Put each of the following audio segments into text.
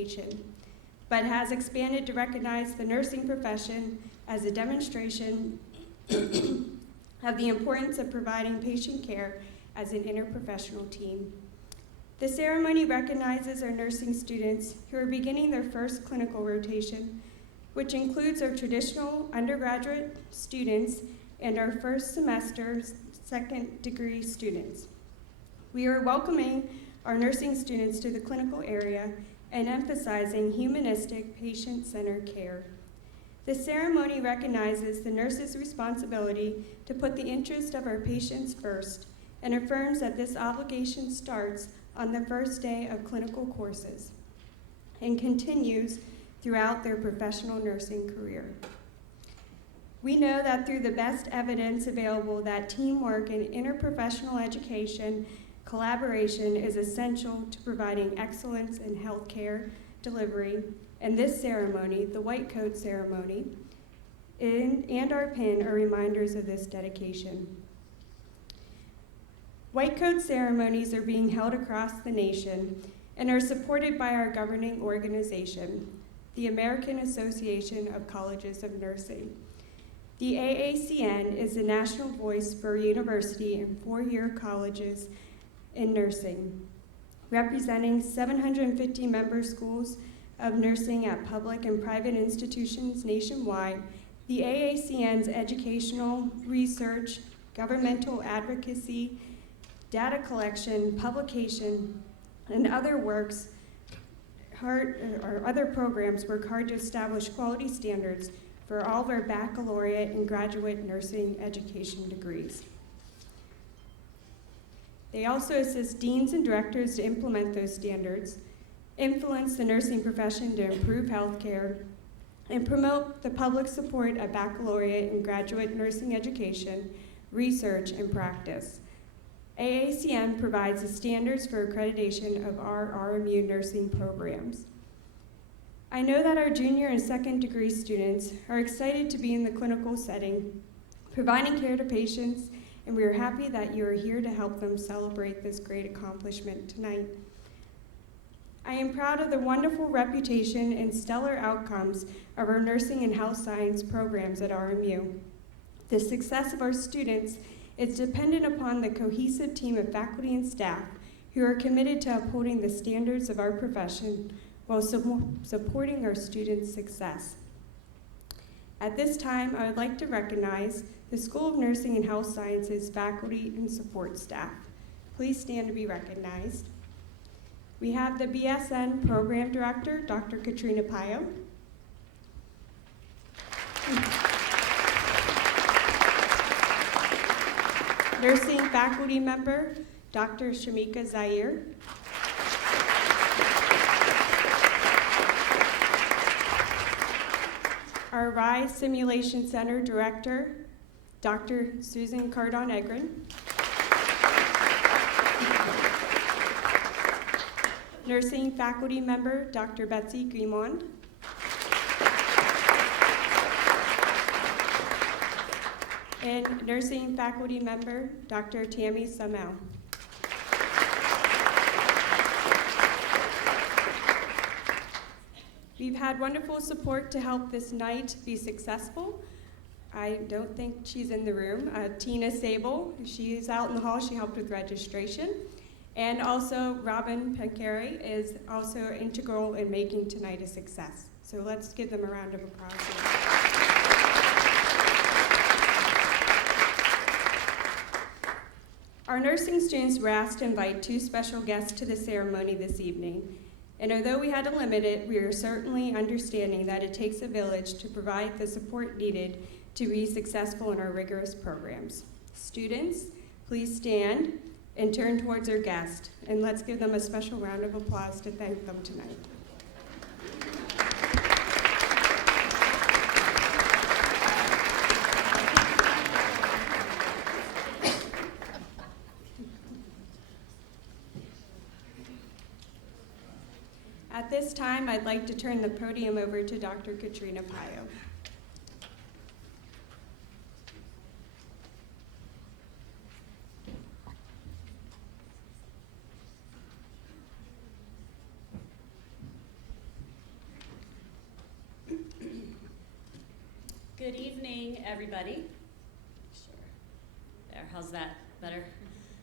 rotation, but has expanded to recognize the nursing profession as a demonstration of the importance of providing patient care as an interprofessional team. The ceremony recognizes our nursing students who are beginning their first clinical rotation, which includes our traditional undergraduate students and our first semester second degree students. We are welcoming our nursing students to the clinical area and emphasizing humanistic, patient-centered care. The ceremony recognizes the nurse's responsibility to put the interest of our patients first and affirms that this obligation starts on the first day of clinical courses and continues throughout their professional nursing career. We know that through the best evidence available that teamwork and interprofessional education collaboration is essential to providing excellence in healthcare delivery, and this ceremony, the white coat ceremony, and our pin are reminders of this dedication. White coat ceremonies are being held across the nation and are supported by our governing organization, the American Association of Colleges of Nursing. The AACN is the national voice for university and four-year colleges in nursing, representing 750 member schools of nursing at public and private institutions nationwide. The AACN's educational, research, governmental advocacy, data collection, publication, and other other programs work hard to establish quality standards for all of our baccalaureate and graduate nursing education degrees. They also assist deans and directors to implement those standards, influence the nursing profession to improve healthcare, and promote the public support of baccalaureate and graduate nursing education, research, and practice. AACN provides the standards for accreditation of our RMU nursing programs. I know that our junior and second degree students are excited to be in the clinical setting, providing care to patients, and we are happy that you are here to help them celebrate this great accomplishment tonight. I am proud of the wonderful reputation and stellar outcomes of our nursing and health science programs at RMU. The success of our students is dependent upon the cohesive team of faculty and staff who are committed to upholding the standards of our profession while supporting our students' success. At this time, I would like to recognize the School of Nursing and Health Sciences faculty and support staff. Please stand to be recognized. We have the BSN Program Director, Dr. Katrina Pio. Nursing faculty member, Dr. Shamika Zaire. Our RISE Simulation Center Director, Dr. Susan Cardon-Egrin. Nursing faculty member, Dr. Betsy Guimond. And nursing faculty member, Dr. Tammy Samel. We've had wonderful support to help this night be successful. I don't think she's in the room. Tina Sable, she's out in the hall. She helped with registration. And also Robin Pancari is also integral in making tonight a success. So let's give them a round of applause. Our nursing students were asked to invite two special guests to the ceremony this evening. And although we had to limit it, we are certainly understanding that it takes a village to provide the support needed to be successful in our rigorous programs. Students, please stand and turn towards our guest, and let's give them a special round of applause to thank them tonight. At this time, I'd like to turn the podium over to Dr. Katrina Pio. evening, everybody. Sure. There, how's that? Better?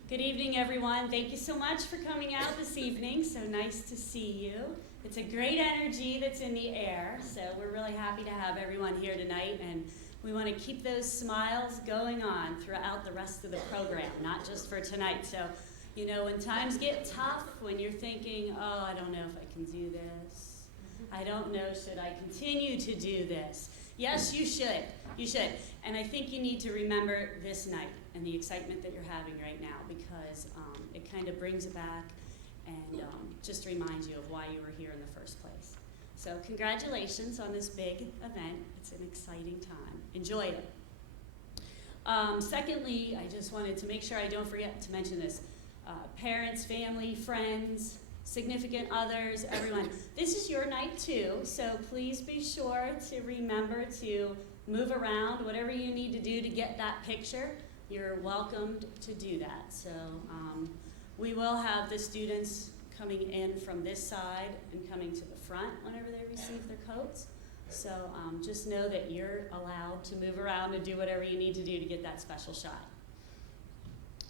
Good evening, everyone. Thank you so much for coming out this evening. So nice to see you. It's a great energy that's in the air, so we're really happy to have everyone here tonight, and we want to keep those smiles going on throughout the rest of the program, not just for tonight. So, you know, when times get tough, when you're thinking, oh, I don't know if I can do this. I don't know, should I continue to do this? Yes, you should. You should. And I think you need to remember this night and the excitement that you're having right now, because it kind of brings it back and just reminds you of why you were here in the first place. So congratulations on this big event. It's an exciting time. Enjoy it. Secondly, I just wanted to make sure I don't forget to mention this. Parents, family, friends, significant others, everyone. This is your night too, so please be sure to remember to move around, whatever you need to do to get that picture. You're welcomed to do that. So we will have the students coming in from this side and coming to the front whenever they receive their coats. So just know that you're allowed to move around and do whatever you need to do to get that special shot.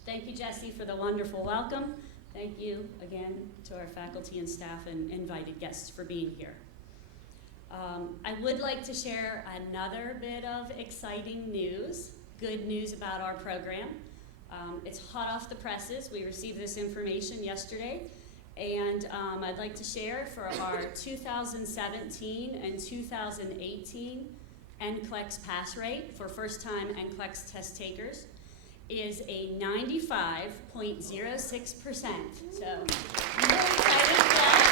Thank you, Jesse, for the wonderful welcome. Thank you again to our faculty and staff and invited guests for being here. I would like to share another bit of exciting news, good news about our program. It's hot off the presses. We received this information yesterday, and I'd like to share for our 2017 and 2018 Nclex pass rate for first-time Nclex test takers is a 95.06%. So I'm really excited for that.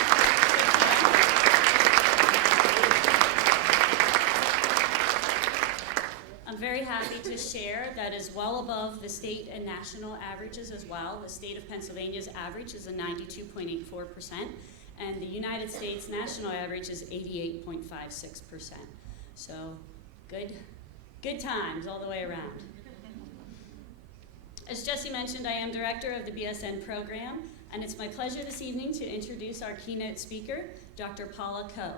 I'm very happy to share that is well above the state and national averages as well. The state of Pennsylvania's average is a 92.84%, and the United States national average is 88.56%. So good times all the way around. As Jesse mentioned, I am director of the BSN program, and it's my pleasure this evening to introduce our keynote speaker, Dr. Paula Ko.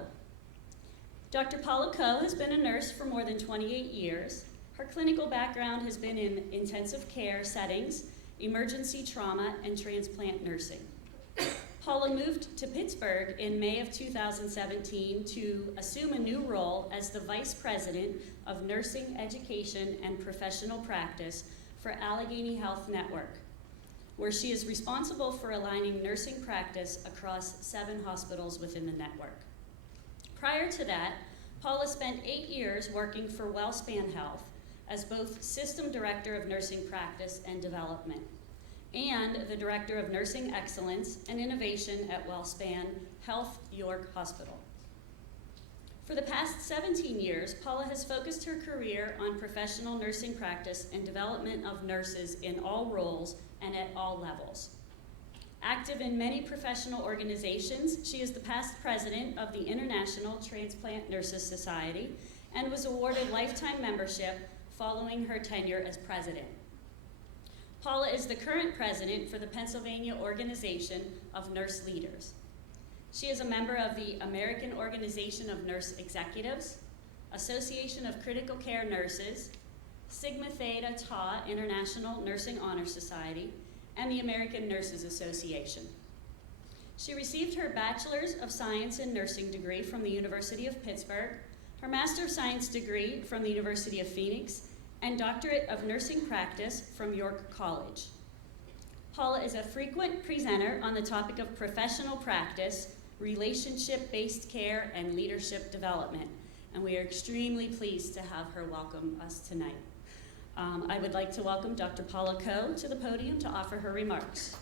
Dr. Paula Ko has been a nurse for more than 28 years. Her clinical background has been in intensive care settings, emergency trauma, and transplant nursing. Paula moved to Pittsburgh in May of 2017 to assume a new role as the Vice President of Nursing Education and Professional Practice for Allegheny Health Network, where she is responsible for aligning nursing practice across 7 hospitals within the network. Prior to that, Paula spent 8 years working for WellSpan Health as both System Director of Nursing Practice and Development and the Director of Nursing Excellence and Innovation at WellSpan Health York Hospital. For the past 17 years, Paula has focused her career on professional nursing practice and development of nurses in all roles and at all levels. Active in many professional organizations, she is the past president of the International Transplant Nurses Society and was awarded lifetime membership following her tenure as president. Paula is the current president for the Pennsylvania Organization of Nurse Leaders. She is a member of the American Organization of Nurse Executives, Association of Critical Care Nurses, Sigma Theta Tau International Nursing Honor Society, and the American Nurses Association. She received her Bachelor's of Science in Nursing degree from the University of Pittsburgh, her Master of Science degree from the University of Phoenix, and Doctorate of Nursing Practice from York College. Paula is a frequent presenter on the topic of professional practice, relationship-based care, and leadership development, and we are extremely pleased to have her welcome us tonight. I would like to welcome Dr. Paula Ko to the podium to offer her remarks.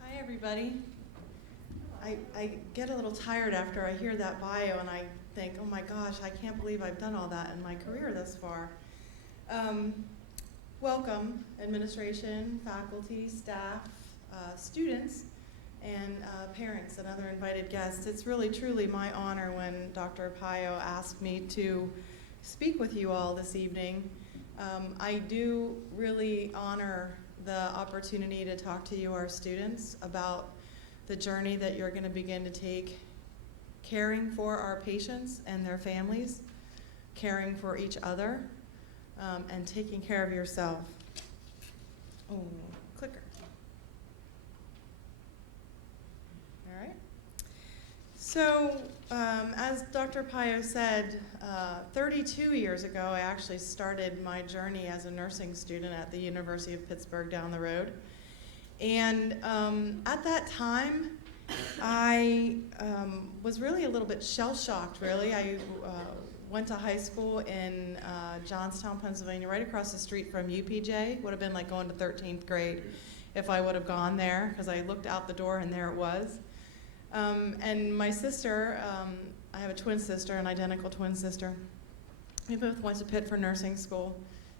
Hi, everybody. I get a little tired after I hear that bio and I think, oh my gosh, I can't believe I've done all that in my career thus far. Welcome, administration, faculty, staff, students, and parents and other invited guests. It's really, truly my honor when Dr. Payo asked me to speak with you all this evening. I do really honor the opportunity to talk to you, our students, about the journey that you're going to begin to take caring for our patients and their families, caring for each other, and taking care of yourself. Oh, clicker. All right. So, as Dr. Pio said, 32 years ago, I actually started my journey as a nursing student at the University of Pittsburgh down the road. And at that time, I was really a little bit shell-shocked, really. I went to high school in Johnstown, Pennsylvania, right across the street from UPJ. Would have been like going to 13th grade if I would have gone there, because I looked out the door and there it was. And my sister, I have a twin sister, an identical twin sister. We both went to Pitt for nursing school.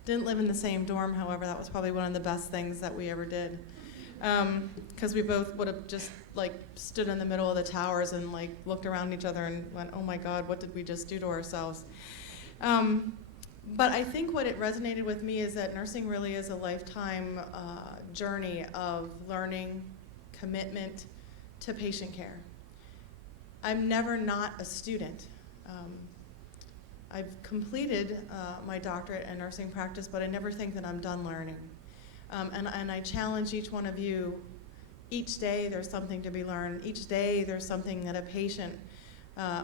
Didn't live in the same dorm, however. That was probably one of the best things that we ever did. Because we both would have just like stood in the middle of the towers and like looked around each other and went, oh my God, what did we just do to ourselves? But I think what it resonated with me is that nursing really is a lifetime journey of learning, commitment to patient care. I'm never not a student. I've completed my doctorate in nursing practice, but I never think that I'm done learning. And I challenge each one of you, each day there's something to be learned. Each day there's something that a patient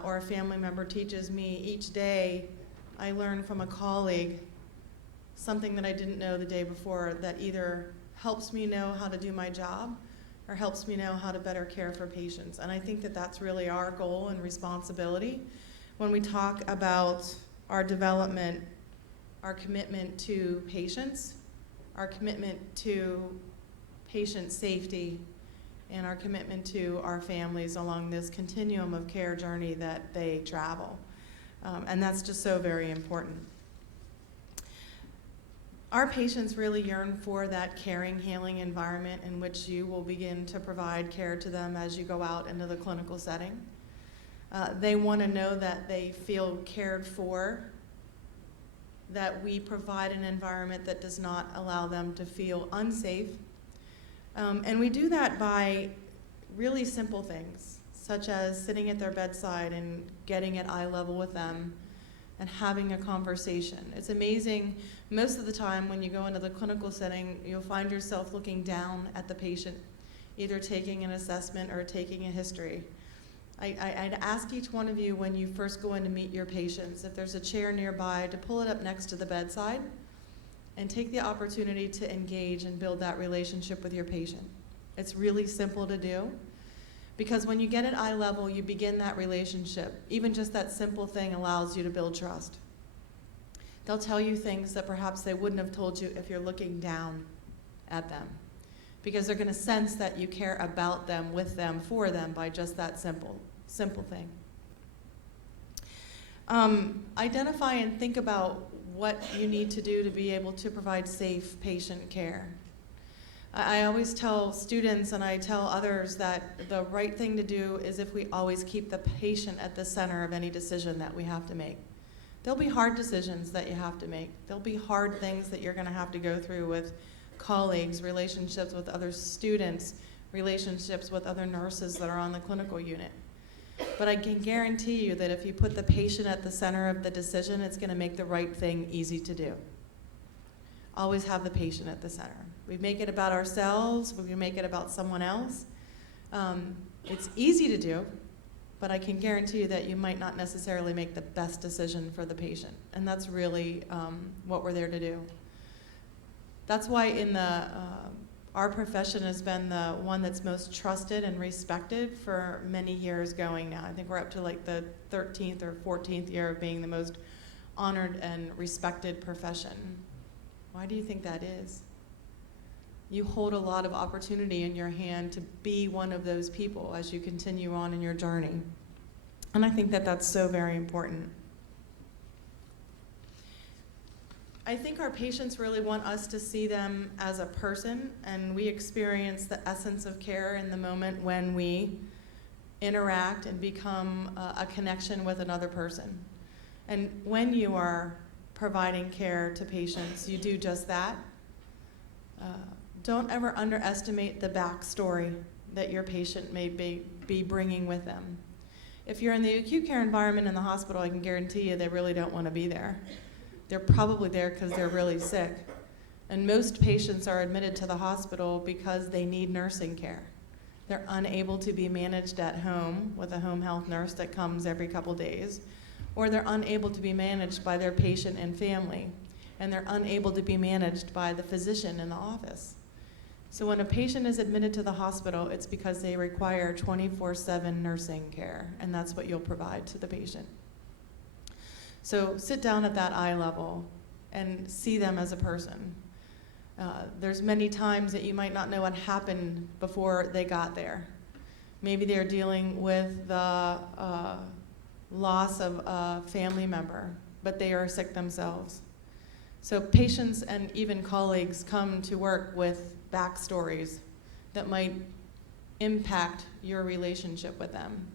or a family member teaches me. Each day I learn from a colleague something that I didn't know the day before that either helps me know how to do my job or helps me know how to better care for patients. And I think that that's really our goal and responsibility when we talk about our development, our commitment to patients, our commitment to patient safety, and our commitment to our families along this continuum of care journey that they travel. And that's just so very important. Our patients really yearn for that caring, healing environment in which you will begin to provide care to them as you go out into the clinical setting. They want to know that they feel cared for, that we provide an environment that does not allow them to feel unsafe. And we do that by really simple things, such as sitting at their bedside and getting at eye level with them and having a conversation. It's amazing, most of the time when you go into the clinical setting, you'll find yourself looking down at the patient, either taking an assessment or taking a history. I'd ask each one of you when you first go in to meet your patients, if there's a chair nearby, to pull it up next to the bedside and take the opportunity to engage and build that relationship with your patient. It's really simple to do, because when you get at eye level, you begin that relationship. Even just that simple thing allows you to build trust. They'll tell you things that perhaps they wouldn't have told you if you're looking down at them, because they're going to sense that you care about them, with them, for them by just that simple thing. Identify and think about what you need to do to be able to provide safe patient care. I always tell students and I tell others that the right thing to do is if we always keep the patient at the center of any decision that we have to make. There'll be hard decisions that you have to make. There'll be hard things that you're going to have to go through with colleagues, relationships with other students, relationships with other nurses that are on the clinical unit. But I can guarantee you that if you put the patient at the center of the decision, it's going to make the right thing easy to do. Always have the patient at the center. We make it about ourselves, we make it about someone else. It's easy to do, but I can guarantee you that you might not necessarily make the best decision for the patient. And that's really what we're there to do. That's why in our profession has been the one that's most trusted and respected for many years going now. I think we're up to like the 13th or 14th year of being the most honored and respected profession. Why do you think that is? You hold a lot of opportunity in your hand to be one of those people as you continue on in your journey. And I think that that's so very important. I think our patients really want us to see them as a person, and we experience the essence of care in the moment when we interact and become a connection with another person. And when you are providing care to patients, you do just that. Don't ever underestimate the backstory that your patient may be bringing with them. If you're in the acute care environment in the hospital, I can guarantee you they really don't want to be there. They're probably there because they're really sick. And most patients are admitted to the hospital because they need nursing care. They're unable to be managed at home with a home health nurse that comes every couple days, or they're unable to be managed by their patient and family, and they're unable to be managed by the physician in the office. So when a patient is admitted to the hospital, it's because they require 24/7 nursing care, and that's what you'll provide to the patient. So sit down at that eye level and see them as a person. There's many times that you might not know what happened before they got there. Maybe they're dealing with the loss of a family member, but they are sick themselves. So patients and even colleagues come to work with backstories that might impact your relationship with them.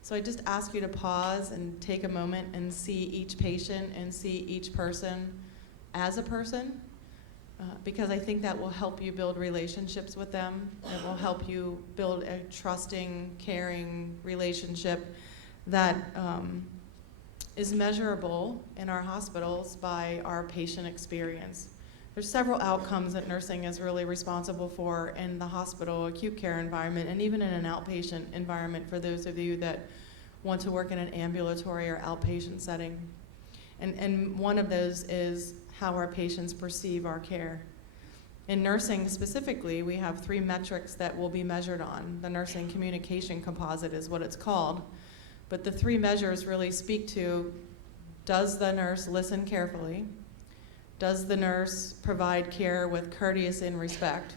So I just ask you to pause and take a moment and see each patient and see each person as a person, because I think that will help you build relationships with them. It will help you build a trusting, caring relationship that is measurable in our hospitals by our patient experience. There's several outcomes that nursing is really responsible for in the hospital acute care environment, and even in an outpatient environment for those of you that want to work in an ambulatory or outpatient setting. And one of those is how our patients perceive our care. In nursing specifically, we have 3 metrics that will be measured on. The nursing communication composite is what it's called. But the 3 measures really speak to, does the nurse listen carefully? Does the nurse provide care with courtesy and respect?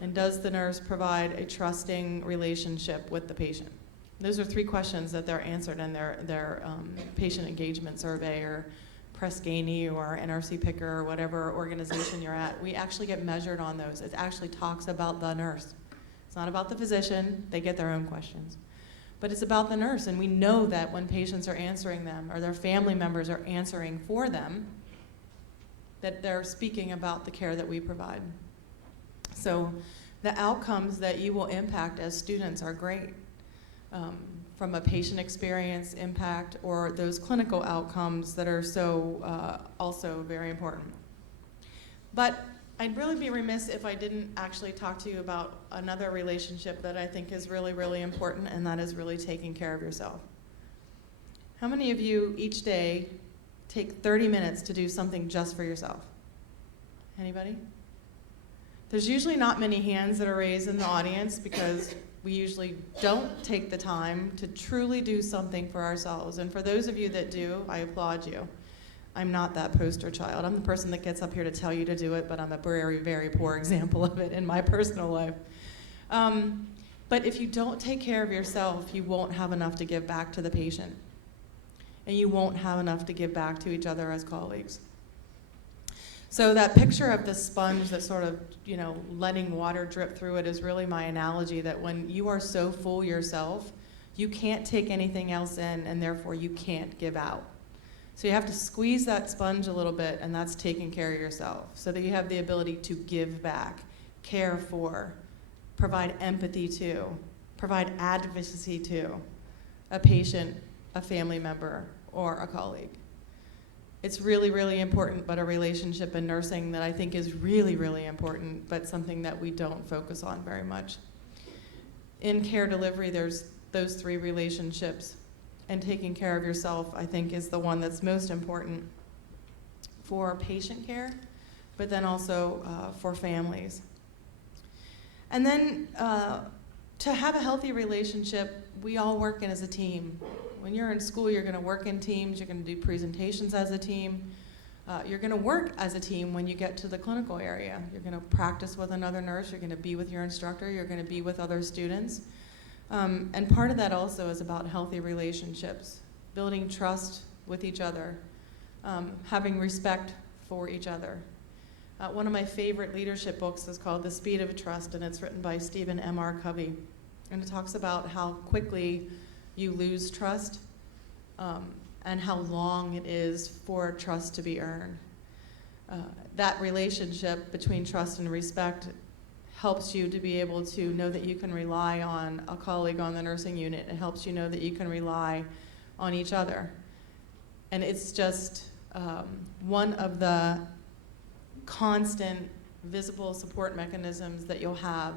And does the nurse provide a trusting relationship with the patient? Those are 3 questions that they're answered in their patient engagement survey, or Press Ganey or NRC Picker or whatever organization you're at. We actually get measured on those. It actually talks about the nurse. It's not about the physician. They get their own questions. But it's about the nurse, and we know that when patients are answering them or their family members are answering for them, that they're speaking about the care that we provide. So the outcomes that you will impact as students are great. From a patient experience impact, or those clinical outcomes that are so also very important. But I'd really be remiss if I didn't actually talk to you about another relationship that I think is really, really important, and that is really taking care of yourself. How many of you each day take 30 minutes to do something just for yourself? Anybody? There's usually not many hands that are raised in the audience because we usually don't take the time to truly do something for ourselves. And for those of you that do, I applaud you. I'm not that poster child. I'm the person that gets up here to tell you to do it, but I'm a very, very poor example of it in my personal life. But if you don't take care of yourself, you won't have enough to give back to the patient. And you won't have enough to give back to each other as colleagues. So that picture of the sponge that's sort of, letting water drip through it is really my analogy that when you are so full yourself, you can't take anything else in, and therefore you can't give out. So you have to squeeze that sponge a little bit, and that's taking care of yourself, so that you have the ability to give back, care for, provide empathy to, provide advocacy to a patient, a family member, or a colleague. It's really, really important, but a relationship in nursing that I think is really, really important, but something that we don't focus on very much. In care delivery, there's those 3 relationships, and taking care of yourself, I think, is the one that's most important for patient care, but then also for families. And then to have a healthy relationship, we all work in as a team. When you're in school, you're going to work in teams, you're going to do presentations as a team. You're going to work as a team when you get to the clinical area. You're going to practice with another nurse, you're going to be with your instructor, you're going to be with other students. And part of that also is about healthy relationships, building trust with each other, having respect for each other. One of my favorite leadership books is called The Speed of Trust, and it's written by Stephen M.R. Covey. And it talks about how quickly you lose trust, and how long it is for trust to be earned. That relationship between trust and respect helps you to be able to know that you can rely on a colleague on the nursing unit. It helps you know that you can rely on each other. And it's just one of the constant visible support mechanisms that you'll have,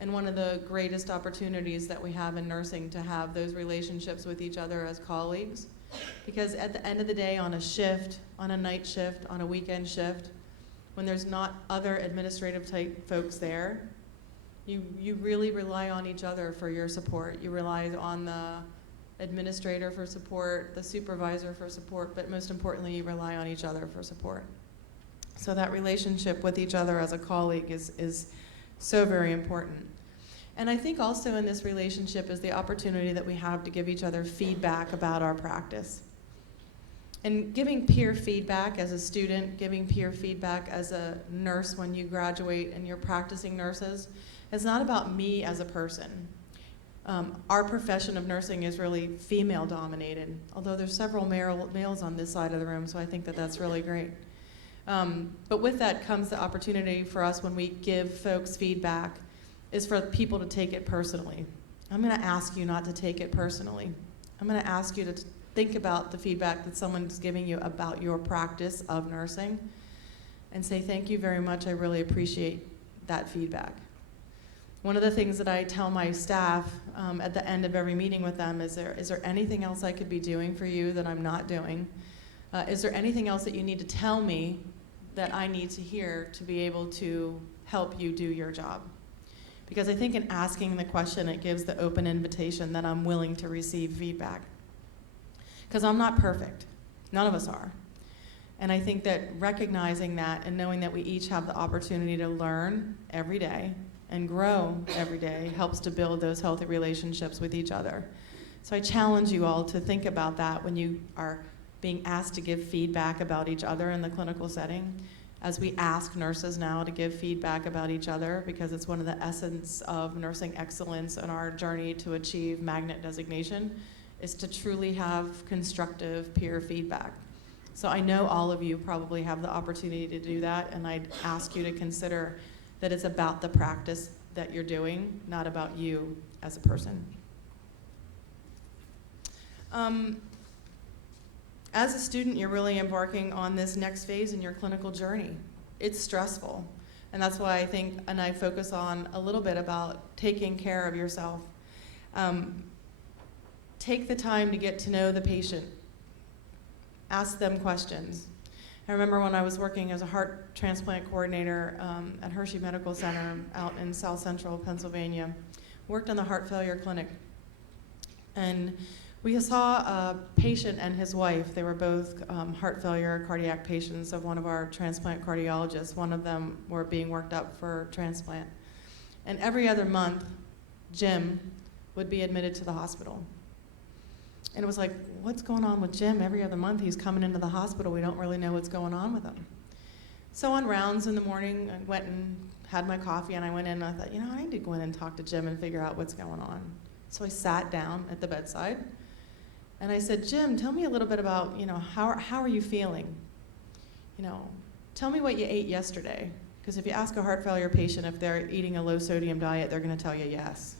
and one of the greatest opportunities that we have in nursing to have those relationships with each other as colleagues. Because at the end of the day, on a shift, on a night shift, on a weekend shift, when there's not other administrative type folks there, you really rely on each other for your support. You rely on the administrator for support, the supervisor for support, but most importantly, you rely on each other for support. So that relationship with each other as a colleague is so very important. And I think also in this relationship is the opportunity that we have to give each other feedback about our practice. And giving peer feedback as a student, giving peer feedback as a nurse when you graduate and you're practicing nurses, is not about me as a person. Our profession of nursing is really female dominated, although there's several males on this side of the room, so I think that that's really great. But with that comes the opportunity for us when we give folks feedback is for people to take it personally. I'm gonna ask you not to take it personally. I'm gonna ask you to think about the feedback that someone's giving you about your practice of nursing and say, thank you very much, I really appreciate that feedback. One of the things that I tell my staff at the end of every meeting with them is there anything else I could be doing for you that I'm not doing? Is there anything else that you need to tell me that I need to hear to be able to help you do your job? Because I think in asking the question, it gives the open invitation that I'm willing to receive feedback. Because I'm not perfect. None of us are. And I think that recognizing that and knowing that we each have the opportunity to learn every day and grow every day helps to build those healthy relationships with each other. So I challenge you all to think about that when you are being asked to give feedback about each other in the clinical setting, as we ask nurses now to give feedback about each other, because it's one of the essence of nursing excellence and our journey to achieve magnet designation, is to truly have constructive peer feedback. So I know all of you probably have the opportunity to do that, and I'd ask you to consider that it's about the practice that you're doing, not about you as a person. As a student, you're really embarking on this next phase in your clinical journey. It's stressful, and that's why I think, and I focus on a little bit about taking care of yourself. Take the time to get to know the patient. Ask them questions. I remember when I was working as a heart transplant coordinator at Hershey Medical Center out in South Central Pennsylvania, worked on the heart failure clinic. And we saw a patient and his wife. They were both heart failure cardiac patients of one of our transplant cardiologists. One of them were being worked up for transplant. And every other month, Jim would be admitted to the hospital. And it was like, what's going on with Jim? Every other month he's coming into the hospital. We don't really know what's going on with him. So on rounds in the morning, I went and had my coffee, and I went in and I thought, I need to go in and talk to Jim and figure out what's going on. So I sat down at the bedside, and I said, Jim, tell me a little bit about, how are you feeling? Tell me what you ate yesterday. Because if you ask a heart failure patient if they're eating a low sodium diet, they're going to tell you yes.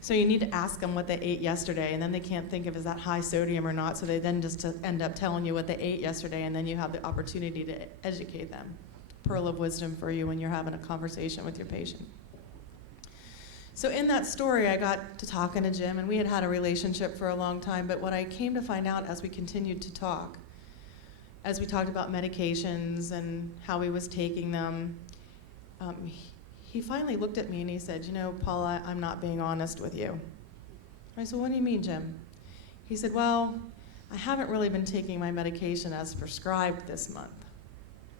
So you need to ask them what they ate yesterday, and then they can't think of is that high sodium or not, so they then just end up telling you what they ate yesterday, and then you have the opportunity to educate them. Pearl of wisdom for you when you're having a conversation with your patient. So in that story, I got to talking to Jim, and we had a relationship for a long time, but what I came to find out as we continued to talk, as we talked about medications and how he was taking them, he finally looked at me and he said, Paula, I'm not being honest with you. I said, what do you mean, Jim? He said, well, I haven't really been taking my medication as prescribed this month.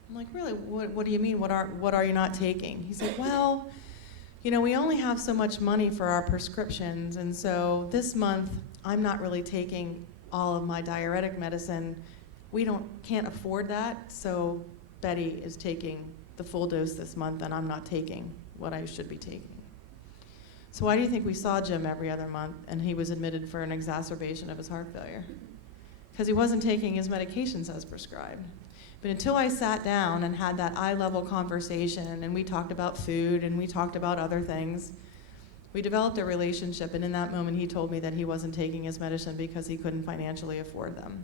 I'm like, really, what do you mean? What are you not taking? He said, well, we only have so much money for our prescriptions, and so this month I'm not really taking all of my diuretic medicine. We can't afford that, so Betty is taking the full dose this month, and I'm not taking what I should be taking. So why do you think we saw Jim every other month and he was admitted for an exacerbation of his heart failure? because he wasn't taking his medications as prescribed. But until I sat down and had that eye-level conversation, and we talked about food, and we talked about other things, we developed a relationship, and in that moment he told me that he wasn't taking his medicine because he couldn't financially afford them.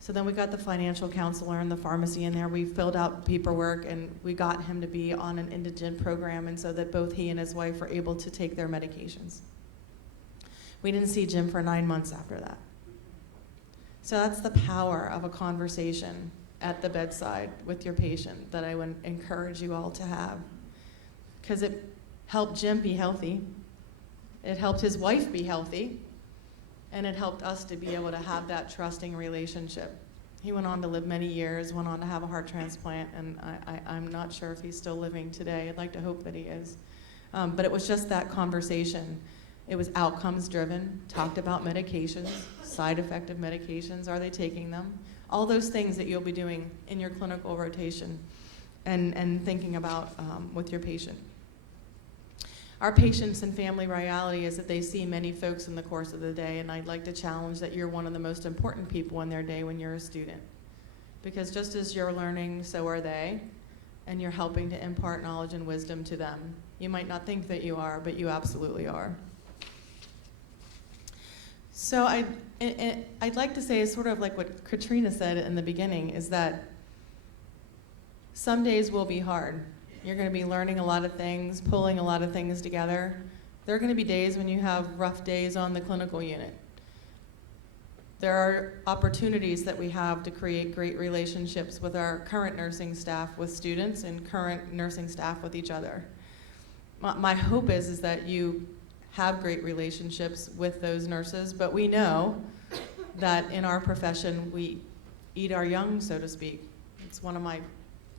So then we got the financial counselor and the pharmacy in there. We filled out paperwork, and we got him to be on an indigent program, and so that both he and his wife were able to take their medications. We didn't see Jim for 9 months after that. So that's the power of a conversation at the bedside with your patient that I would encourage you all to have. Because it helped Jim be healthy, it helped his wife be healthy, and it helped us to be able to have that trusting relationship. He went on to live many years, went on to have a heart transplant, and I'm not sure if he's still living today. I'd like to hope that he is. But it was just that conversation. It was outcomes driven, talked about medications, side effect of medications, are they taking them? All those things that you'll be doing in your clinical rotation and thinking about with your patient. Our patients and family reality is that they see many folks in the course of the day, and I'd like to challenge that you're one of the most important people in their day when you're a student. Because just as you're learning, so are they, and you're helping to impart knowledge and wisdom to them. You might not think that you are, but you absolutely are. So I'd like to say, is sort of like what Katrina said in the beginning, is that some days will be hard. You're going to be learning a lot of things, pulling a lot of things together. There are going to be days when you have rough days on the clinical unit. There are opportunities that we have to create great relationships with our current nursing staff, with students, and current nursing staff with each other. My hope is that you have great relationships with those nurses, but we know that in our profession we eat our young, so to speak. It's one of my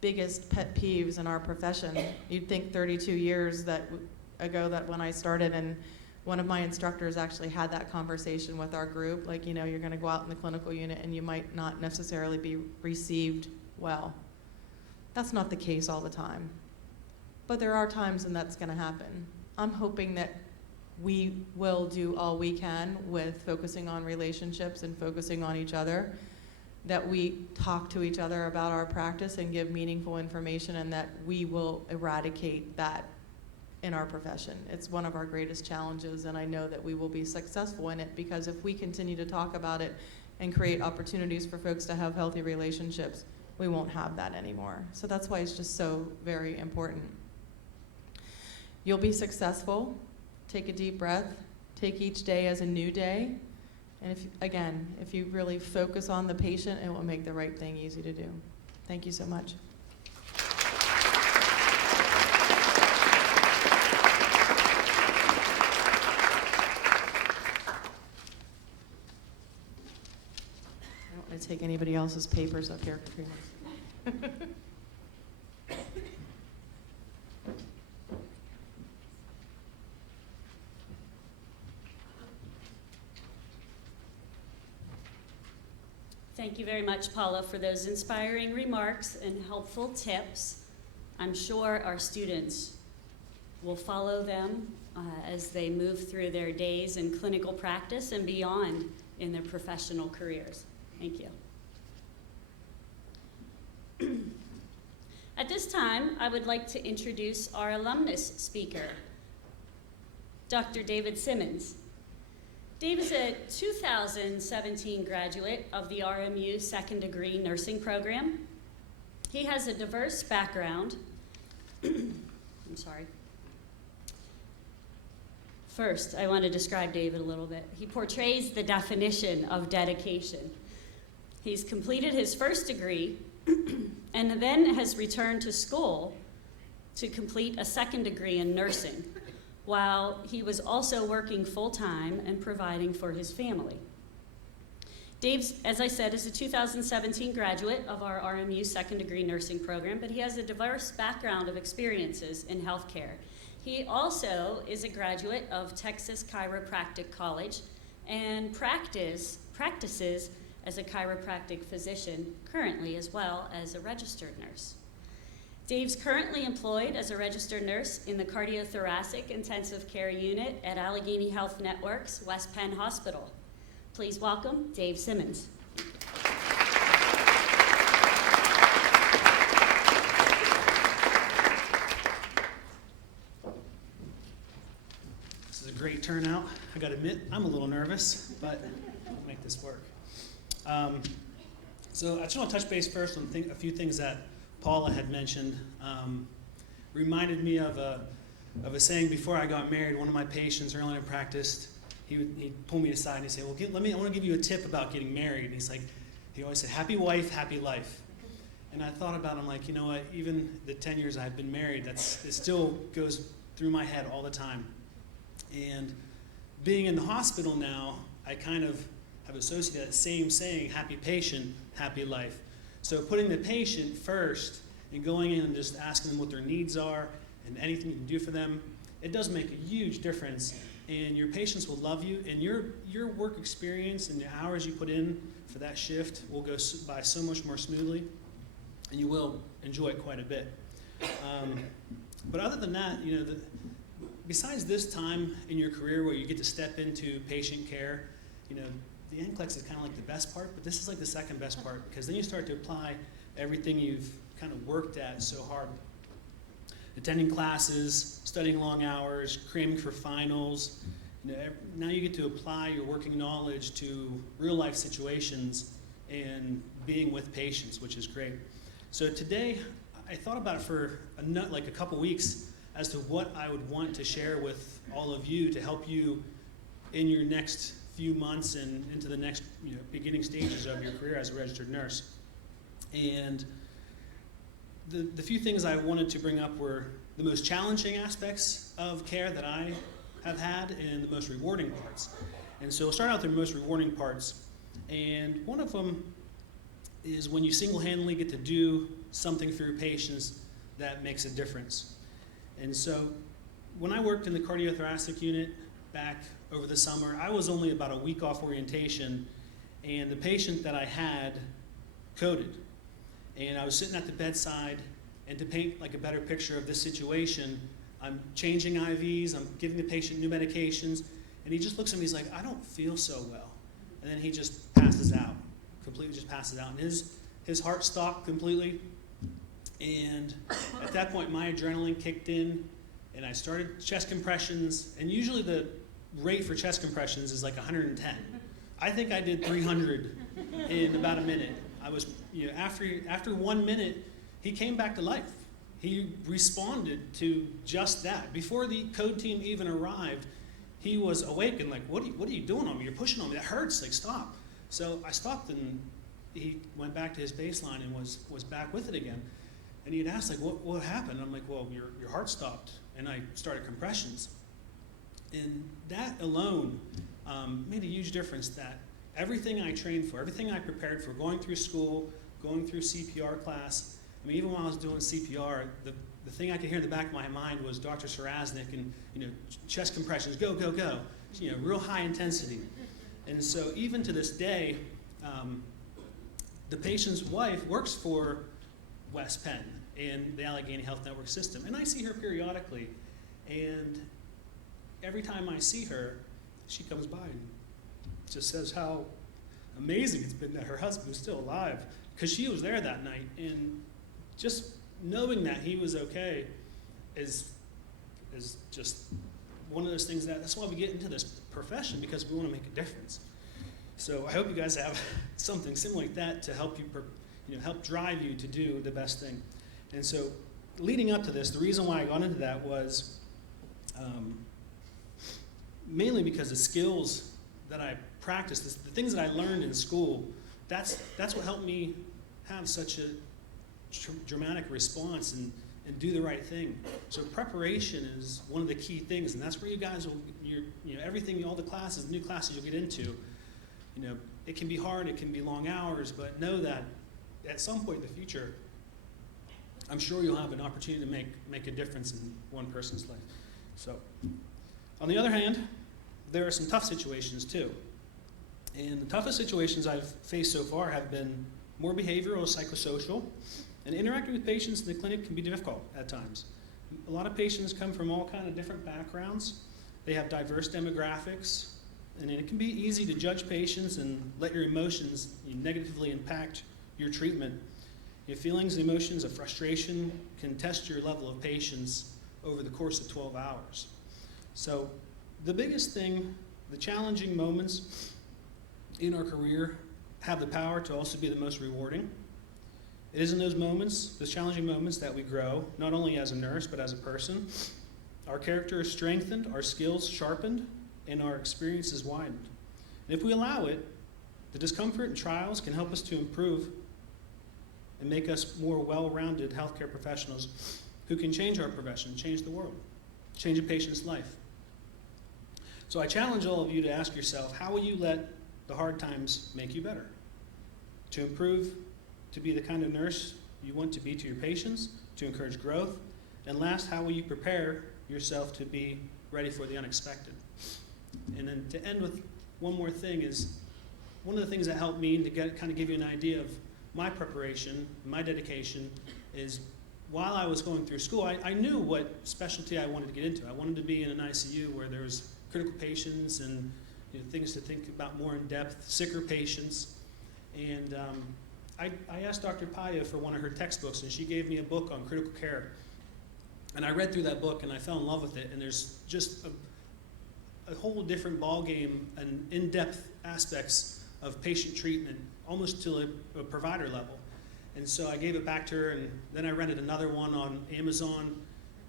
biggest pet peeves in our profession. You'd think 32 years ago that when I started, and one of my instructors actually had that conversation with our group, like, you're going to go out in the clinical unit and you might not necessarily be received well. That's not the case all the time, but there are times when that's going to happen. I'm hoping that we will do all we can with focusing on relationships and focusing on each other, that we talk to each other about our practice and give meaningful information, and that we will eradicate that in our profession. It's one of our greatest challenges, and I know that we will be successful in it, because if we continue to talk about it and create opportunities for folks to have healthy relationships, we won't have that anymore. So that's why it's just so very important. You'll be successful. Take a deep breath. Take each day as a new day. And if you really focus on the patient, it will make the right thing easy to do. Thank you so much. I don't want to take anybody else's papers up here, Katrina. Thank you very much, Paula, for those inspiring remarks and helpful tips. I'm sure our students will follow them as they move through their days in clinical practice and beyond in their professional careers. Thank you. At this time, I would like to introduce our alumnus speaker, Dr. David Simmons. Dave is a 2017 graduate of the RMU Second Degree Nursing Program. He has a diverse background. I'm sorry. First, I want to describe David a little bit. He portrays the definition of dedication. He's completed his first degree and then has returned to school to complete a second degree in nursing, while he was also working full-time and providing for his family. Dave, as I said, is a 2017 graduate of our RMU Second Degree Nursing Program, but he has a diverse background of experiences in healthcare. He also is a graduate of Texas Chiropractic College and practices as a chiropractic physician currently, as well as a registered nurse. Dave's currently employed as a registered nurse in the Cardiothoracic Intensive Care Unit at Allegheny Health Network's West Penn Hospital. Please welcome Dave Simmons. I gotta admit, I'm a little nervous, but I'll make this work. So I just want to touch base first on a few things that Paula had mentioned. Reminded me of a saying before I got married. One of my patients early in practice, he pulled me aside and he said, well, I want to give you a tip about getting married. And he's like, he always said, happy wife, happy life. And I thought about it, I'm like, you know what, even the 10 years I've been married, it still goes through my head all the time. And being in the hospital now, I kind of have associated that same saying, happy patient, happy life. So putting the patient first and going in and just asking them what their needs are and anything you can do for them, it does make a huge difference. And your patients will love you, and your work experience and the hours you put in for that shift will go by so much more smoothly, and you will enjoy it quite a bit. But other than that, you know, besides this time in your career where you get to step into patient care, you know, the Nclex is kind of like the best part, but this is like the second best part, because then you start to apply everything you've kind of worked at so hard. Attending classes, studying long hours, cramming for finals. You know, now you get to apply your working knowledge to real life situations and being with patients, which is great. So today, I thought about it for like a couple weeks as to what I would want to share with all of you to help you in your next few months and into the next beginning stages of your career as a registered nurse. And the few things I wanted to bring up were the most challenging aspects of care that I have had and the most rewarding parts. And so we'll start out with the most rewarding parts. And one of them is when you single-handedly get to do something for your patients that makes a difference. And so when I worked in the cardiothoracic unit back over the summer, I was only about a week off orientation, and the patient that I had coded. And I was sitting at the bedside, and to paint like a better picture of this situation, I'm changing IVs, I'm giving the patient new medications, and he just looks at me, he's like, I don't feel so well. And then he just passes out, completely just passes out. And his heart stopped completely. And at that point, my adrenaline kicked in, and I started chest compressions. And usually the rate for chest compressions is like 110. I think I did 300 in about a minute. I was, after 1 minute, he came back to life. He responded to just that. Before the code team even arrived, he was awake and like, what are you doing on me? You're pushing on me. That hurts. Like, stop. So I stopped, and he went back to his baseline and was back with it again. And he'd asked, like, what happened? I'm like, well, your heart stopped. And I started compressions. And that alone made a huge difference, that everything I trained for, everything I prepared for, going through school, going through CPR class, I mean, even while I was doing CPR, the thing I could hear in the back of my mind was Dr. Sarasnik and, chest compressions, go, go, go, real high intensity. And so even to this day, the patient's wife works for West Penn and the Allegheny Health Network system. And I see her periodically. And every time I see her, she comes by and just says how amazing it's been that her husband is still alive, because she was there that night. And just knowing that he was okay is just one of those things that's why we get into this profession, because we want to make a difference. So I hope you guys have something similar like that to help you, help drive you to do the best thing. And so leading up to this, the reason why I got into that was mainly because the skills that I practiced, the things that I learned in school, that's what helped me have such a dramatic response and do the right thing. So preparation is one of the key things, and that's where you guys will, everything, all the classes, the new classes you'll get into, it can be hard, it can be long hours, but know that at some point in the future, I'm sure you'll have an opportunity to make a difference in one person's life. So, on the other hand, there are some tough situations too. And the toughest situations I've faced so far have been more behavioral, psychosocial, and interacting with patients in the clinic can be difficult at times. A lot of patients come from all kind of different backgrounds. They have diverse demographics, and it can be easy to judge patients and let your emotions negatively impact your treatment. Your feelings and emotions of frustration can test your level of patience over the course of 12 hours. So the biggest thing the challenging moments in our career have the power to also be the most rewarding. It is in those moments, those challenging moments, that we grow, not only as a nurse, but as a person. Our character is strengthened, our skills sharpened, and our experience is widened. And if we allow it, the discomfort and trials can help us to improve and make us more well-rounded healthcare professionals who can change our profession, change the world, change a patient's life. So I challenge all of you to ask yourself, how will you let the hard times make you better? To improve, to be the kind of nurse you want to be to your patients, to encourage growth, and last, how will you prepare yourself to be ready for the unexpected? And then to end with one more thing is, one of the things that helped me to kind of give you an idea of my preparation, my dedication, is while I was going through school, I knew what specialty I wanted to get into. I wanted to be in an ICU where there was critical patients and things to think about more in depth, sicker patients. And I asked Dr. Paula for one of her textbooks, and she gave me a book on critical care. And I read through that book, and I fell in love with it. And there's just a whole different ballgame and in-depth aspects of patient treatment, almost to a provider level. And so I gave it back to her, and then I rented another one on Amazon,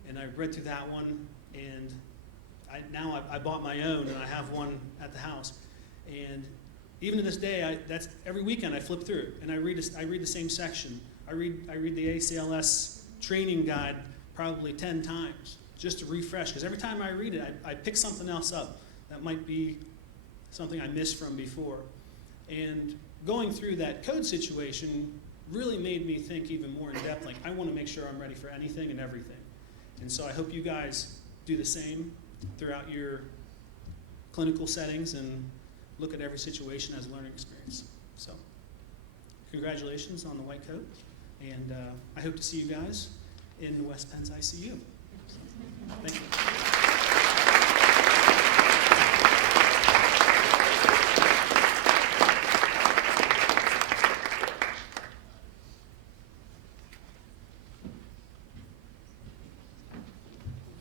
and I read through that one, and now I bought my own, and I have one at the house. And even to this day, that's every weekend I flip through it, and I read the same section. I read the ACLS training guide probably 10 times just to refresh, because every time I read it, I pick something else up that might be something I missed from before. And going through that code situation really made me think even more in depth, like I want to make sure I'm ready for anything and everything. And so I hope you guys do the same throughout your clinical settings and look at every situation as a learning experience. So congratulations on the white coat, and I hope to see you guys in West Penn's ICU. Thank you.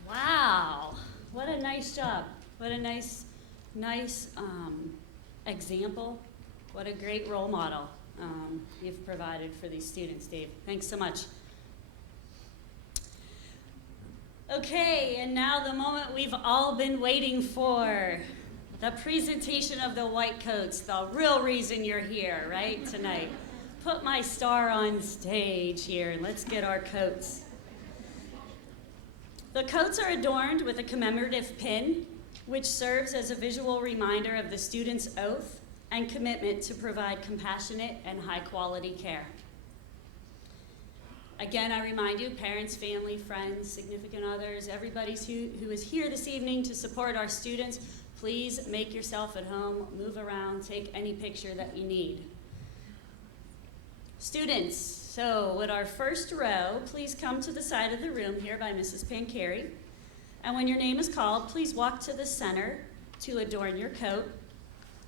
Wow, what a nice job. What a nice example. What a great role model you've provided for these students, Dave. Thanks so much. Okay, and now the moment we've all been waiting for, the presentation of the white coats, the real reason you're here, right, tonight. Put my star on stage here, and let's get our coats. The coats are adorned with a commemorative pin, which serves as a visual reminder of the student's oath and commitment to provide compassionate and high-quality care. Again, I remind you, parents, family, friends, significant others, everybody who is here this evening to support our students, please make yourself at home, move around, take any picture that you need. Students, so with our first row, please come to the side of the room here by Mrs. Pancari. And when your name is called, please walk to the center to adorn your coat.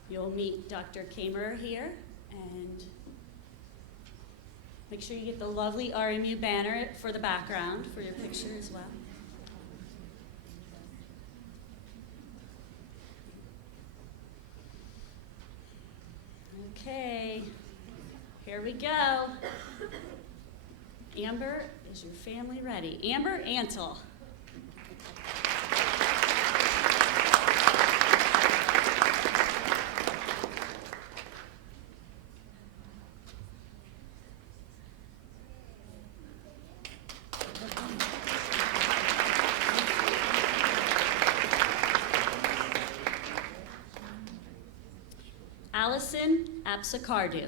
You'll meet Dr. Kamer here, and make sure you get the lovely RMU banner for the background for your picture as well. Okay, here we go. Amber, is your family ready? Amber Antle. Allison Apsakardu.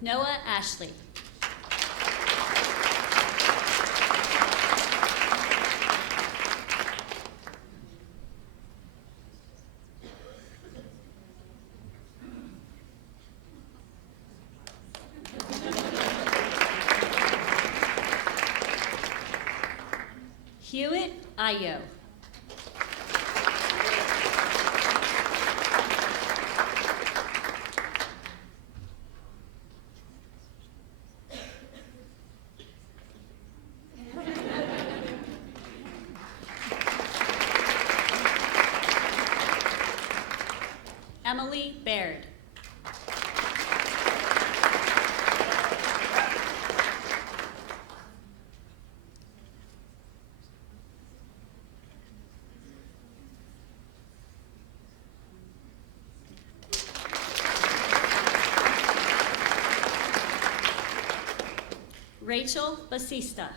Noah Ashley. Hewitt Ayo. Emily Baird. Rachel Basista.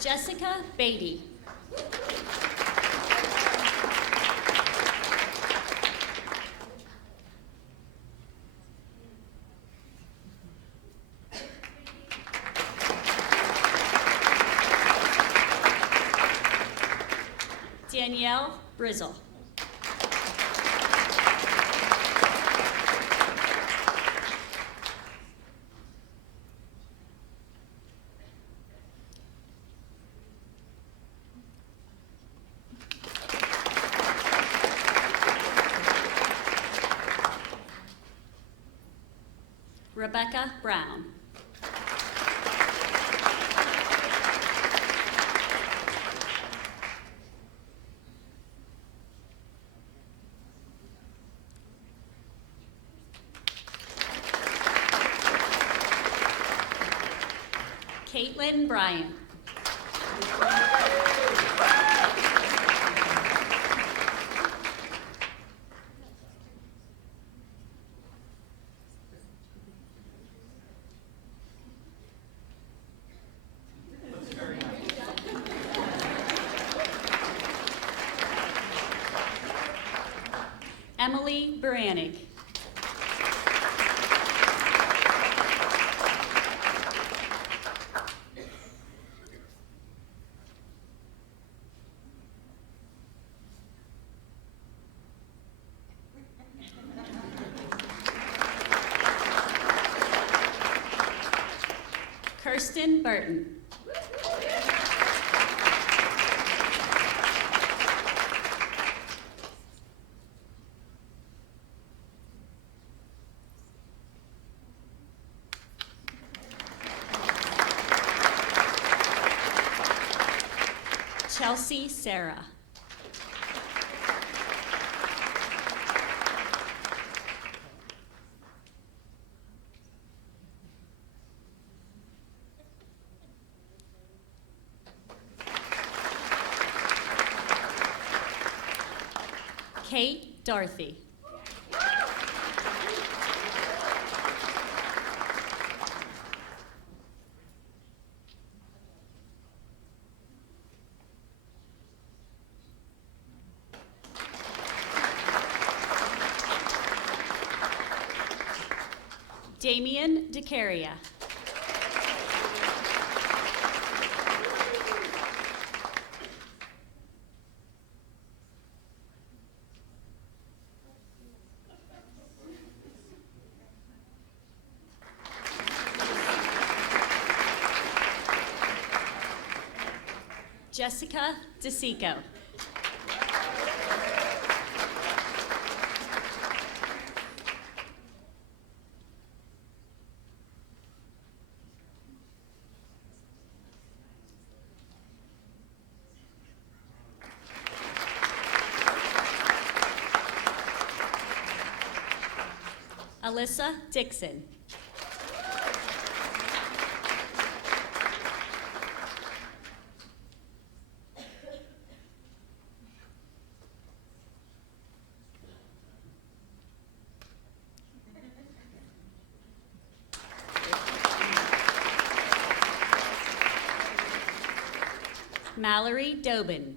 Jessica Beatty. Danielle Brizzle. Rebecca Brown. Caitlin Bryan. Emily Baranik. Kirsten Burton. Chelsea Sarah. Kate Dorothy. Damian DeCaria. Jessica DeSico. Alyssa Dixon. Mallory Dobin.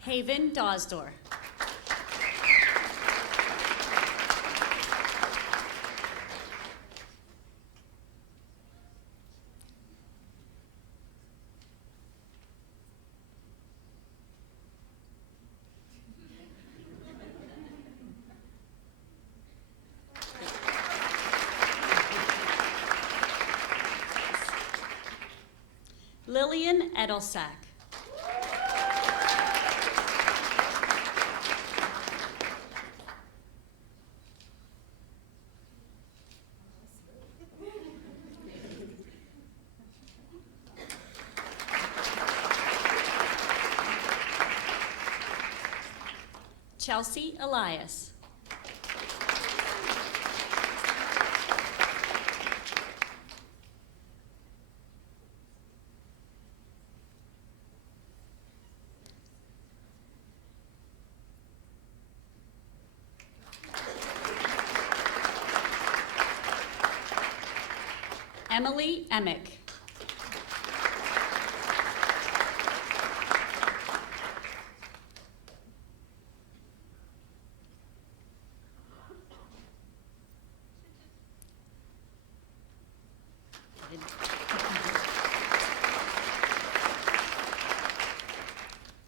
Haven Dawsdor. Jillian Edelsack. Chelsea Elias. Emily Emick.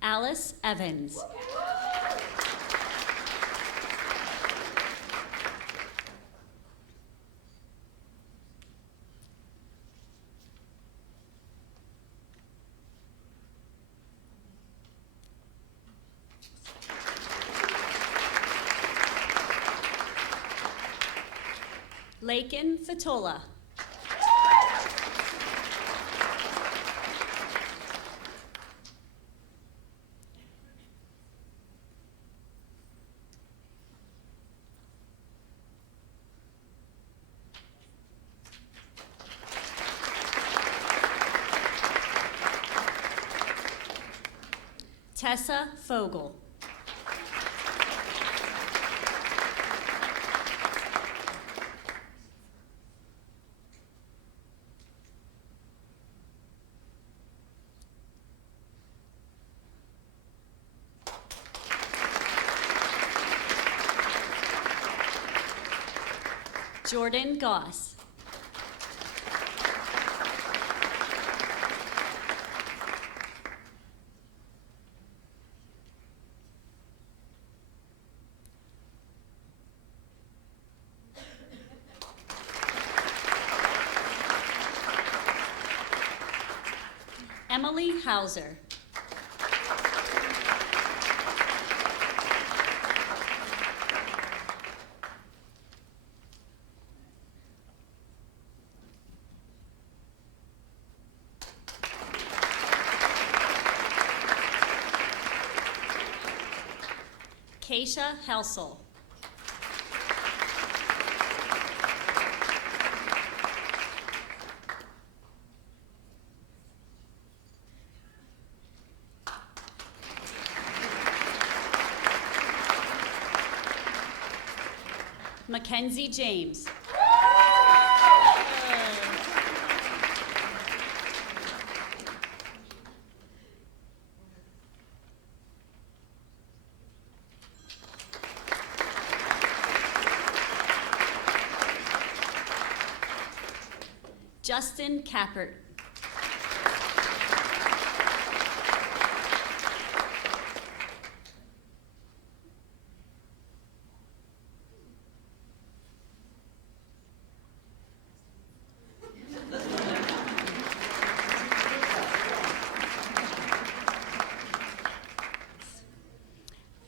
Alice Evans. Lakin Fatola. Tessa Fogel. Jordan Goss. Emily Hauser. Keisha Helsel. Mackenzie James. Justin Kappert.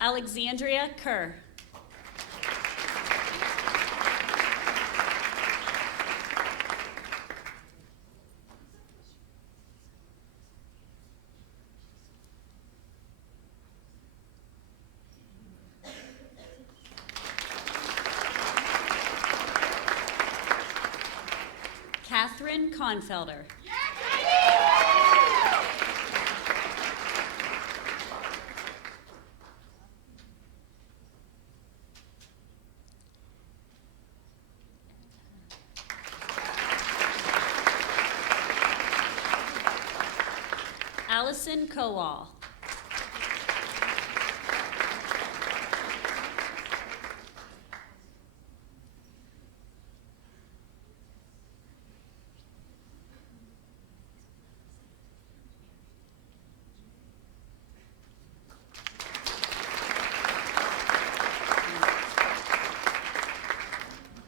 Alexandria Kerr. Catherine Confelder. Allison Kowal.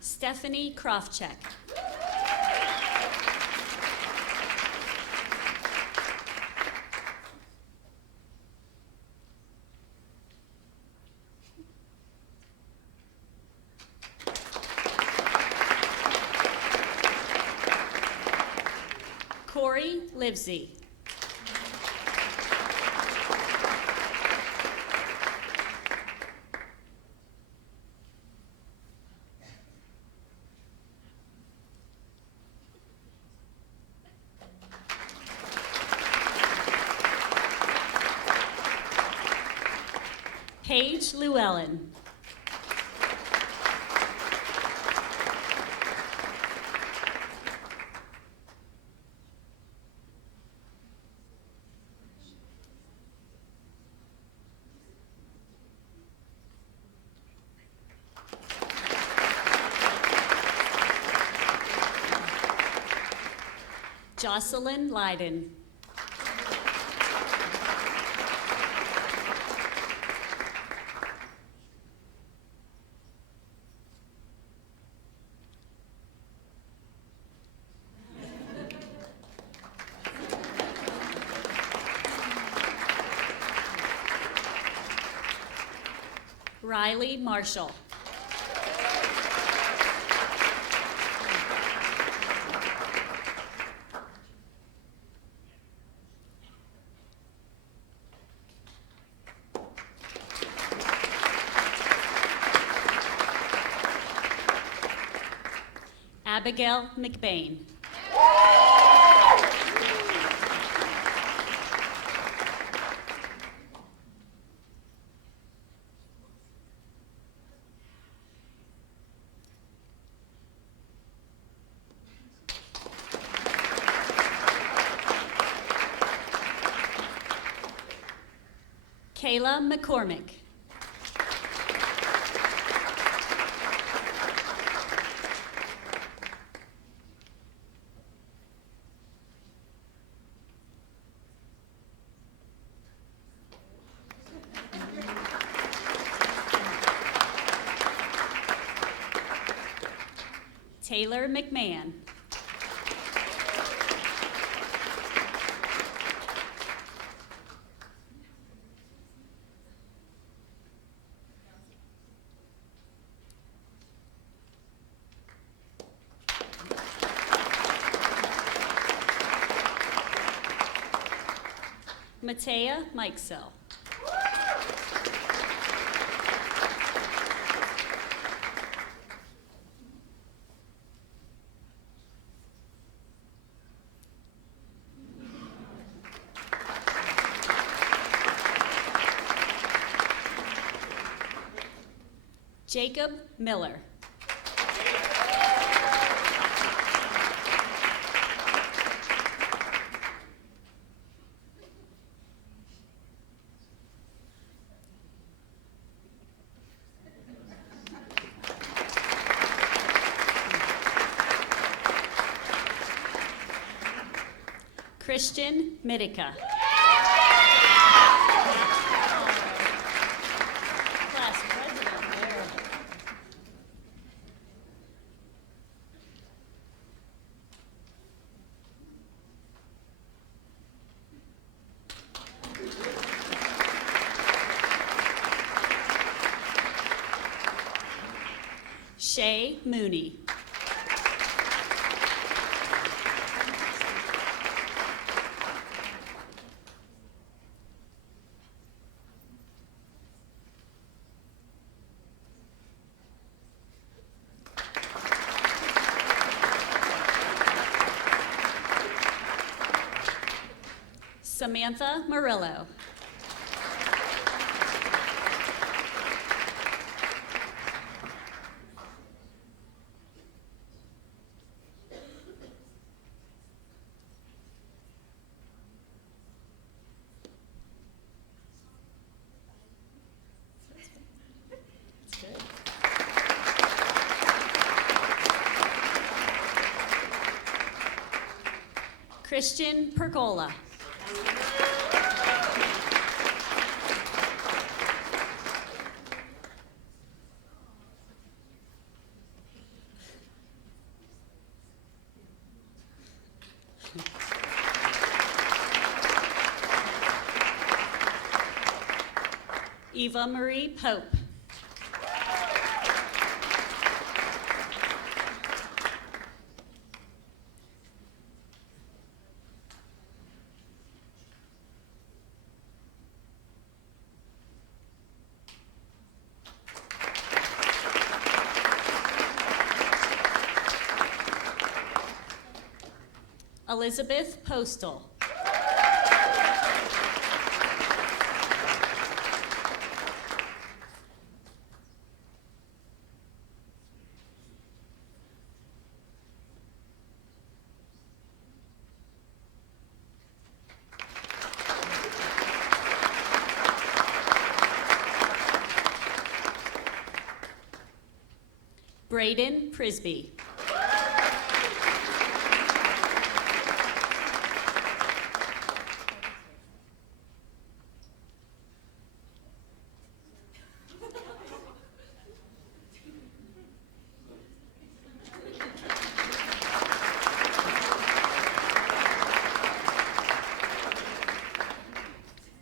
Stephanie Krofchek. Tori Livesey. Paige Llewellyn. Jocelyn Lyden. Riley Marshall. Abigail McBain. Kayla McCormick. Taylor McMahon. Matea Mikesell. Jacob Miller. Christian Midica. Class president there. Shay Mooney. Samantha Murillo. That's good. Christian Pergola. Eva Marie Pope. Elizabeth Postal. Braden Prisby.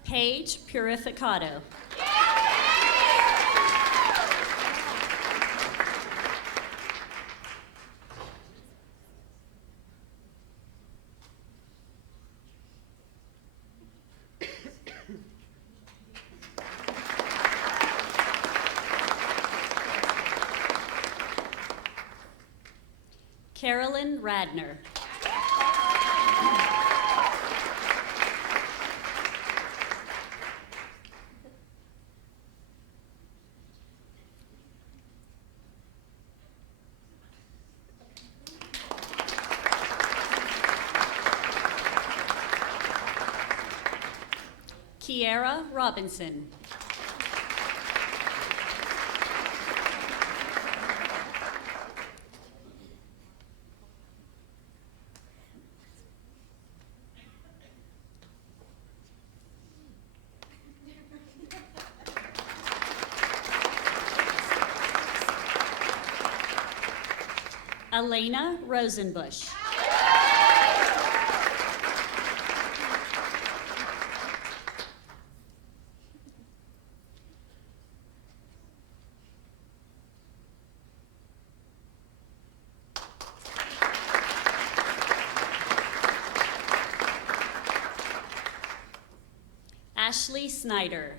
Paige Purificato. Carolyn Radner. Kiera Robinson. Elena Rosenbush. Ashley Snyder.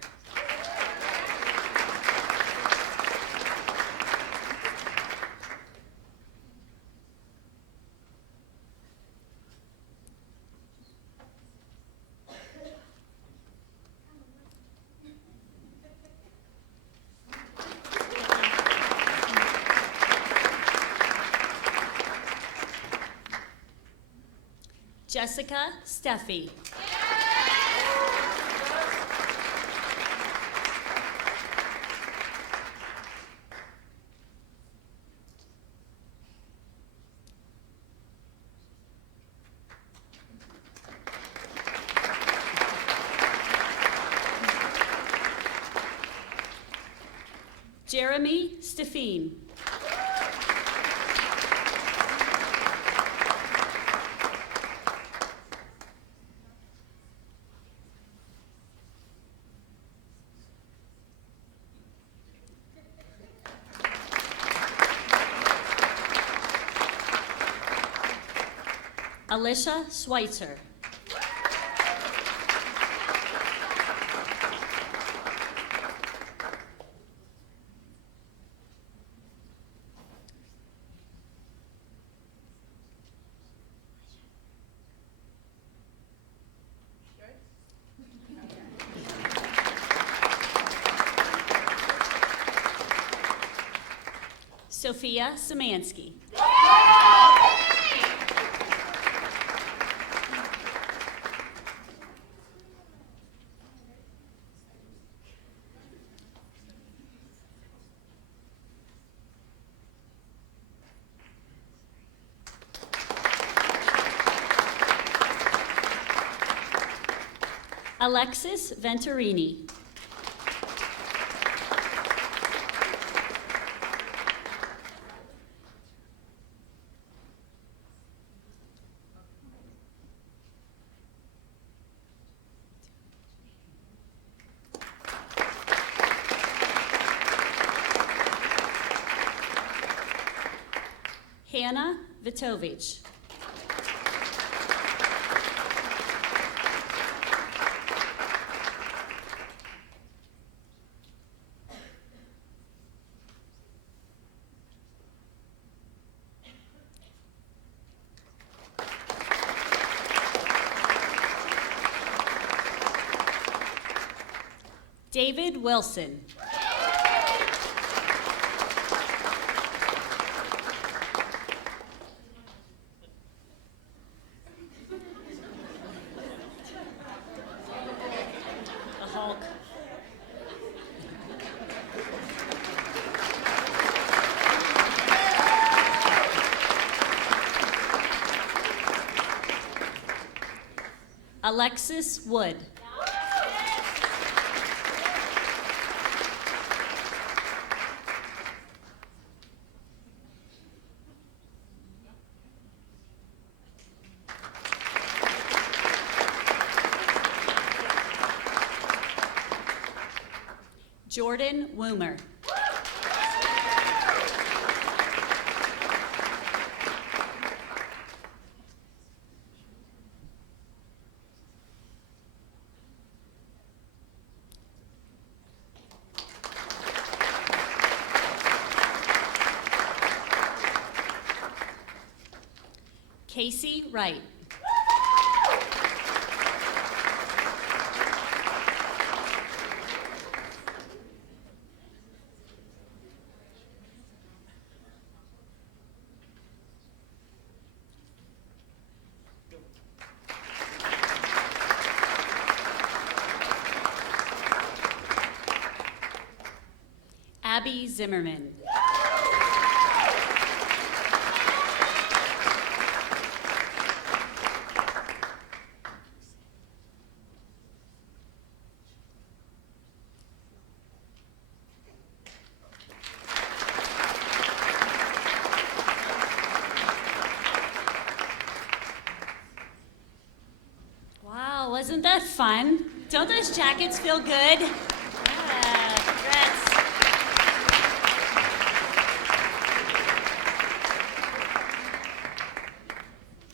Jessica Steffi. Jeremy Stefine. Alicia Schweitzer. Sophia Szymanski. Alexis Venturini. Hannah Vitovich. David Wilson. The Hulk. Alexis Wood. Jordan Woomer. Casey Wright. Abby Zimmerman. Wow, wasn't that fun? Don't those jackets feel good? Yeah, congrats.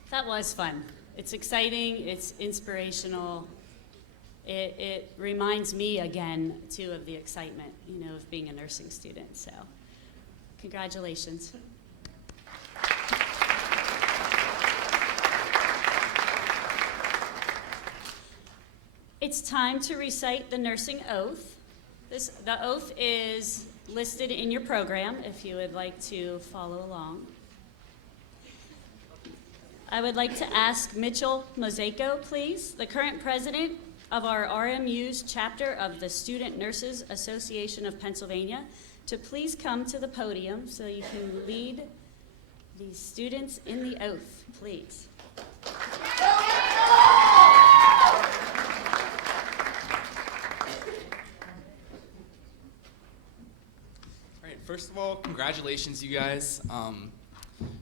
That was fun. It's exciting, it's inspirational. It reminds me again, too, of the excitement, of being a nursing student. So, congratulations. It's time to recite the nursing oath. The oath is listed in your program if you would like to follow along. I would like to ask Mitchell Mosaico, please, the current president of our RMU's chapter of the Student Nurses Association of Pennsylvania, to please come to the podium so you can lead the students in the oath, please. First of all, congratulations, you guys.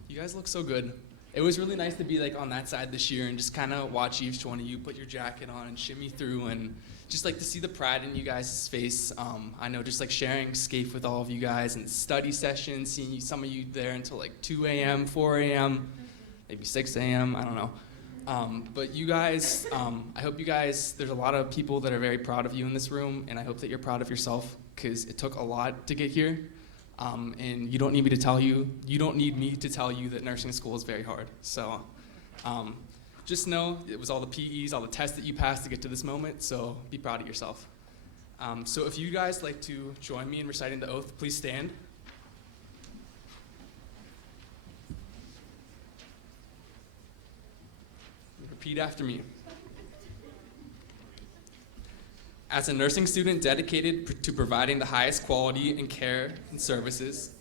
You guys look so good. It was really nice to be on that side this year and just kind of watch each one of you put your jacket on and shimmy through, and just to see the pride in you guys' face. I know just sharing SCAPE with all of you guys and study sessions, seeing some of you there until 2 a.m., 4 a.m., maybe 6 a.m., I don't know. But you guys, I hope you guys, there's a lot of people that are very proud of you in this room, and I hope that you're proud of yourself, because it took a lot to get here. And you don't need me to tell you, that nursing school is very hard. So just know it was all the PEs, all the tests that you passed to get to this moment, so be proud of yourself. So if you guys like to join me in reciting the oath, please stand. Repeat after me. As a nursing student dedicated to providing the highest quality in care and services,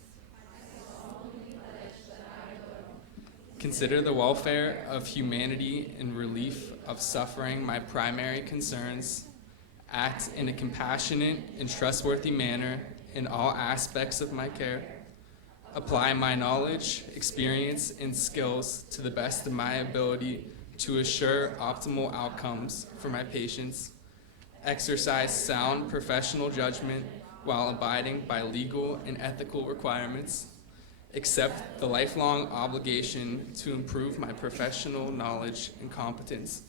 consider the welfare of humanity and relief of suffering my primary concerns, act in a compassionate and trustworthy manner in all aspects of my care, apply my knowledge, experience, and skills to the best of my ability to assure optimal outcomes for my patients, exercise sound professional judgment while abiding by legal and ethical requirements, accept the lifelong obligation to improve my professional knowledge and competence,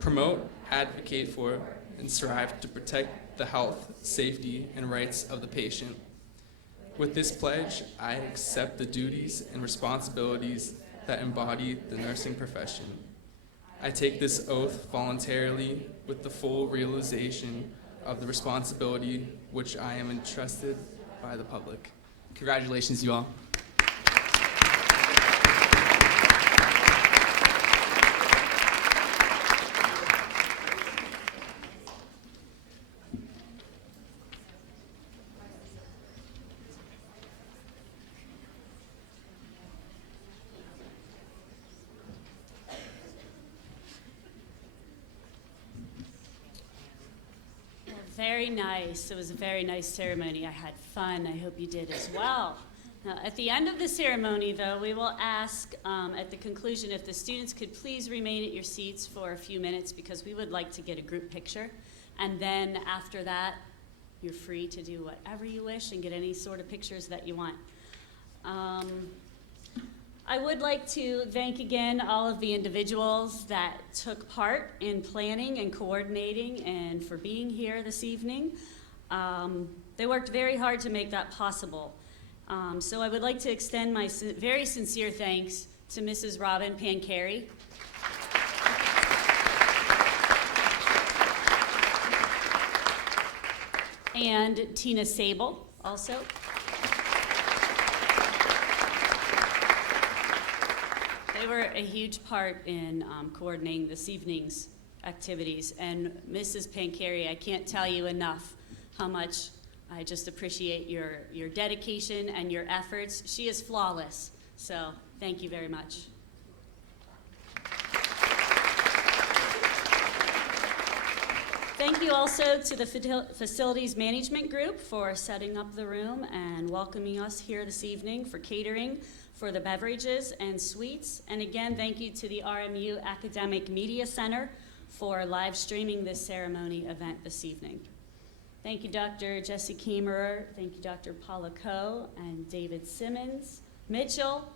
promote, advocate for, and strive to protect the health, safety, and rights of the patient. With this pledge, I accept the duties and responsibilities that embody the nursing profession. I take this oath voluntarily with the full realization of the responsibility which I am entrusted by the public. Congratulations, you all. Very nice. It was a very nice ceremony. I had fun. I hope you did as well. Now, at the end of the ceremony, though, we will ask at the conclusion if the students could please remain at your seats for a few minutes because we would like to get a group picture. And then after that, you're free to do whatever you wish and get any sort of pictures that you want. I would like to thank again all of the individuals that took part in planning and coordinating and for being here this evening. They worked very hard to make that possible. So I would like to extend my very sincere thanks to Mrs. Robin Pancari, and Tina Sable also. They were a huge part in coordinating this evening's activities. And Mrs. Pancari, I can't tell you enough how much I just appreciate your dedication and your efforts. She is flawless, so thank you very much. Thank you also to the Facilities Management Group for setting up the room and welcoming us here this evening, for catering, for the beverages and sweets. And again, thank you to the RMU Academic Media Center for live streaming this ceremony event this evening. Thank you, Dr. Jesse Kiemerer. Thank you, Dr. Paula Ko and David Simmons. Mitchell,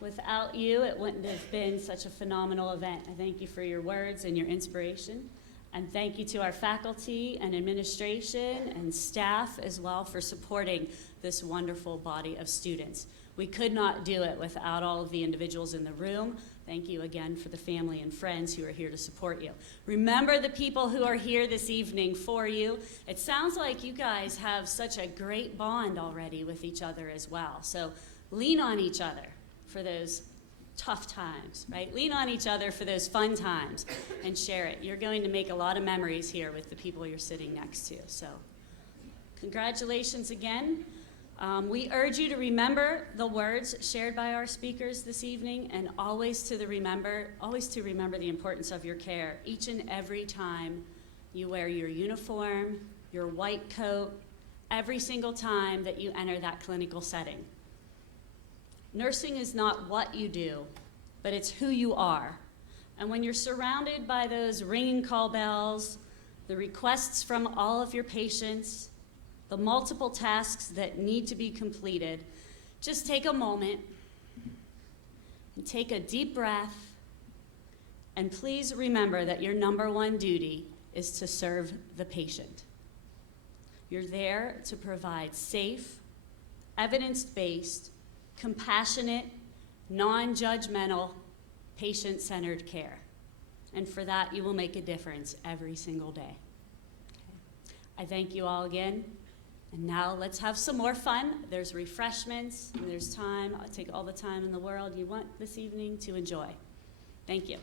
without you, it wouldn't have been such a phenomenal event. I thank you for your words and your inspiration. And thank you to our faculty and administration and staff as well for supporting this wonderful body of students. We could not do it without all of the individuals in the room. Thank you again for the family and friends who are here to support you. Remember the people who are here this evening for you. It sounds like you guys have such a great bond already with each other as well. So lean on each other for those tough times, right? Lean on each other for those fun times and share it. You're going to make a lot of memories here with the people you're sitting next to. So congratulations again. We urge you to remember the words shared by our speakers this evening, and always to remember the importance of your care each and every time you wear your uniform, your white coat, every single time that you enter that clinical setting. Nursing is not what you do, but it's who you are. And when you're surrounded by those ringing call bells, the requests from all of your patients, the multiple tasks that need to be completed, just take a moment and take a deep breath, and please remember that your number one duty is to serve the patient. You're there to provide safe, evidence-based, compassionate, non-judgmental, patient-centered care. And for that, you will make a difference every single day. Okay. I thank you all again. And now let's have some more fun. There's refreshments, and there's time. I'll take all the time in the world you want this evening to enjoy. Thank you.